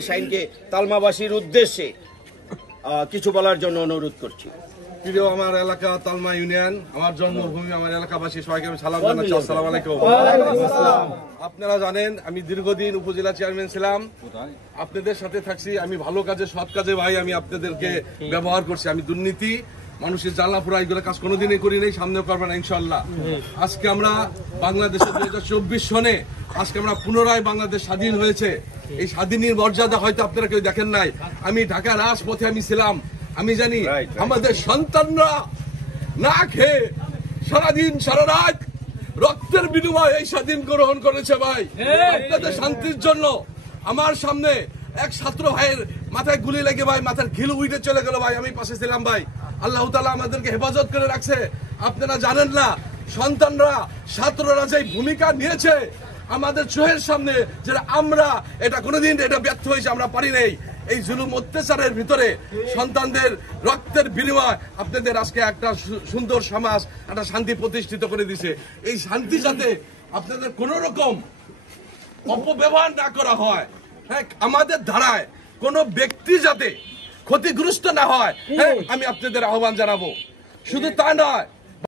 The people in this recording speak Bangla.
শাইনকে তালমাবাসীর উদ্দেশ্যে কিছু বলার জন্য অনুরোধ করছি। প্রিয় আমার এলাকা তালমা ইউনিয়ন, আমার জন্মভূমি, আমার এলাকাবাসী সবাইকে আমি সালাম জানাচ্ছি। আসসালামু আলাইকুম। আপনারা জানেন আমি দীর্ঘদিন উপজেলা চেয়ারম্যান ছিলাম, আপনাদের সাথে থাকছি। আমি ভালো কাজে সৎ কাজে ভাই আমি আপনাদেরকে ব্যবহার করছি। আমি দুর্নীতি মানুষের জ্বালা পোড়া এগুলো কাজ কোনোদিনই করি নাই, সামনেও করবেন না ইনশাল্লাহ। আজকে আমরা বাংলাদেশের 2024 সনে আজকে আমরা পুনরায় বাংলাদেশ স্বাধীন হয়েছে। এই স্বাধীনের মর্যাদা হয়তো আপনারা কেউ দেখেন নাই। আমি ঢাকা রাজপথে আমি ছিলাম। আমি জানি আমাদের সন্তানরা না খেয়ে সারাদিন সারা রাত রক্তের বিনিময়ে এই স্বাধীন গ্রহণ করেছে ভাই। আপনাদের শান্তির জন্য আমার সামনে এক ছাত্র ভাইয়ের মাথায় গুলি লেগে ভাই মাথার ঘিলু উঠে চলে গেল ভাই, আমি পাশে ছিলাম ভাই। আল্লাহ তাআলা আমাদেরকে হেফাজত করে রাখছে। আপনারা জানেন না সন্তানরা ছাত্ররা যে ভূমিকা নিয়েছে আমাদের চোখের সামনে, যেটা আমরা এটা কোনোদিন এটা ব্যর্থ হয়েছে, আমরা পারি নাই। এই জুলুম অত্যাচারের ভিতরে সন্তানদের রক্তের বিনিময় আপনাদের আজকে একটা সুন্দর সমাজ, একটা শান্তি প্রতিষ্ঠিত করে দিছে। এই শান্তি যাতে আপনাদের কোন রকম অপব্যবহার না করা হয়, হ্যাঁ, আমাদের ধারায় কোন ব্যক্তি যাতে ক্ষতিগ্রস্ত না হয়, হ্যাঁ, আমি আপনাদের আহ্বান জানাবো। শুধু তা নয়,